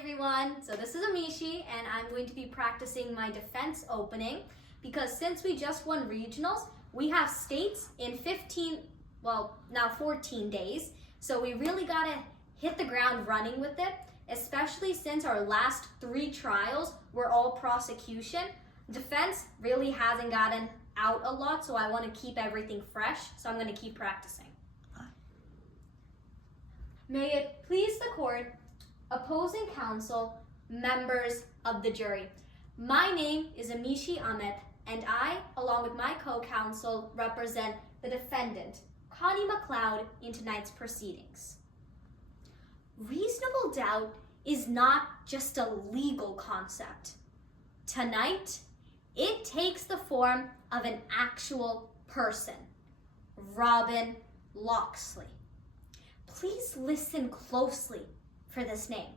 everyone. So this is Amishi and I'm going to be practicing my defense opening because since we just won regionals, we have states in 14 days. So we really gotta hit the ground running with it, especially since our last 3 trials were all prosecution. Defense really hasn't gotten out a lot, so I want to keep everything fresh, so I'm going to keep practicing. May it please the court, opposing counsel, members of the jury. My name is Amishi Amit, and I, along with my co-counsel, represent the defendant, Connie McLeod, in tonight's proceedings. Reasonable doubt is not just a legal concept. Tonight, it takes the form of an actual person, Robin Locksley. Please listen closely for this name.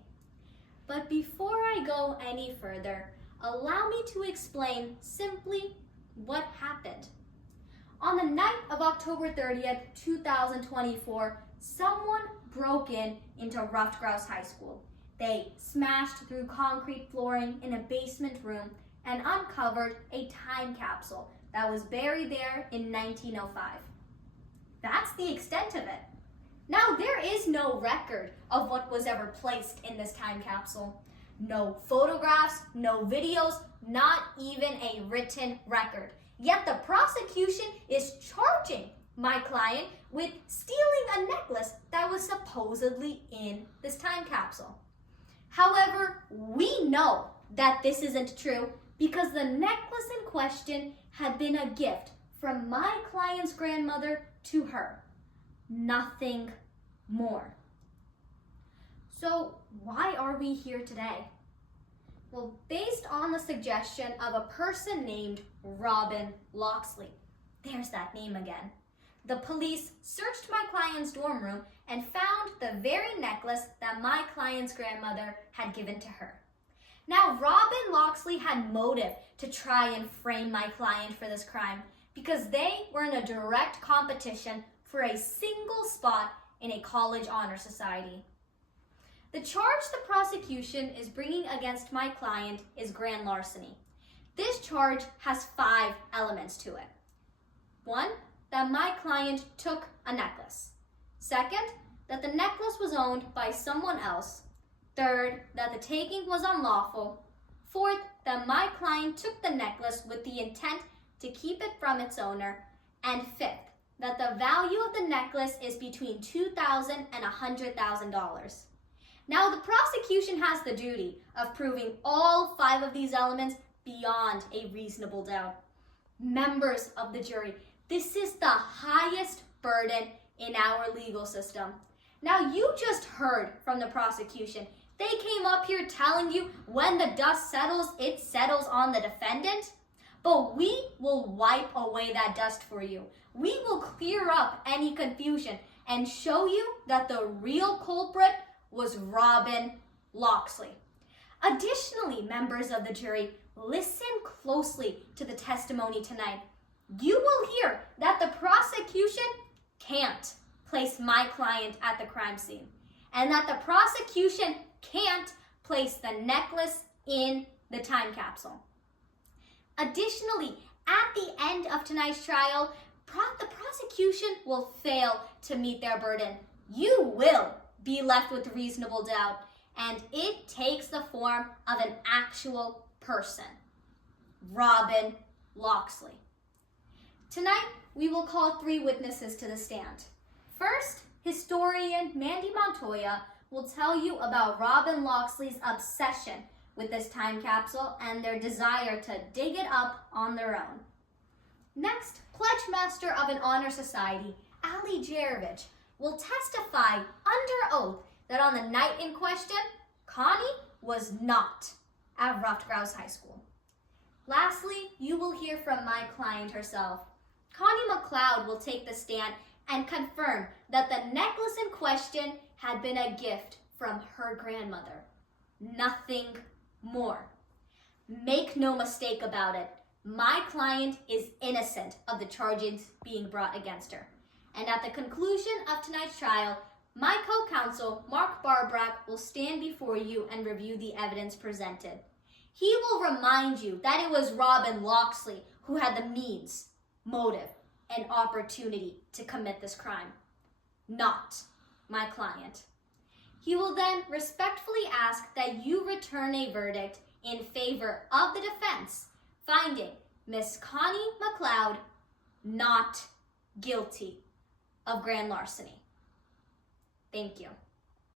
But before I go any further, allow me to explain simply what happened. On the night of October 30th, 2024, someone broke into Ruffed Grouse High School. They smashed through concrete flooring in a basement room and uncovered a time capsule that was buried there in 1905. That's the extent of it. Now, there is no record of what was ever placed in this time capsule. No photographs, no videos, not even a written record. Yet the prosecution is charging my client with stealing a necklace that was supposedly in this time capsule. However, we know that this isn't true because the necklace in question had been a gift from my client's grandmother to her. Nothing more. So why are we here today? Well, based on the suggestion of a person named Robin Locksley, there's that name again, the police searched my client's dorm room and found the very necklace that my client's grandmother had given to her. Now, Robin Locksley had motive to try and frame my client for this crime because they were in a direct competition for a single spot in a college honor society. The charge the prosecution is bringing against my client is grand larceny. This charge has 5 elements to it. 1, that my client took a necklace. 2nd, that the necklace was owned by someone else. 3rd, that the taking was unlawful. 4th, that my client took the necklace with the intent to keep it from its owner. And 5th, that the value of the necklace is between $2,000 and $100,000. Now, the prosecution has the duty of proving all 5 of these elements beyond a reasonable doubt. Members of the jury, this is the highest burden in our legal system. Now, you just heard from the prosecution. They came up here telling you when the dust settles, it settles on the defendant. But we will wipe away that dust for you. We will clear up any confusion and show you that the real culprit was Robin Locksley. Additionally, members of the jury, listen closely to the testimony tonight. You will hear that the prosecution can't place my client at the crime scene and that the prosecution can't place the necklace in the time capsule. Additionally, at the end of tonight's trial, the prosecution will fail to meet their burden. You will be left with reasonable doubt, and it takes the form of an actual person, Robin Locksley. Tonight, we will call 3 witnesses to the stand. First, historian Mandy Montoya will tell you about Robin Locksley's obsession with this time capsule and their desire to dig it up on their own. Next, Pledge Master of an Honor Society, Ali Jarovich, will testify under oath that on the night in question, Connie was not at Ruffed Grouse High School. Lastly, you will hear from my client herself. Connie McLeod will take the stand and confirm that the necklace in question had been a gift from her grandmother. Nothing more. Make no mistake about it. My client is innocent of the charges being brought against her. And at the conclusion of tonight's trial, My co-counsel, Mark Barbrack, will stand before you and review the evidence presented. He will remind you that it was Robin Locksley who had the means, motive, and opportunity to commit this crime, not my client. He will then respectfully ask that you return a verdict in favor of the defense, finding Miss Connie McLeod not guilty of grand larceny. Thank you.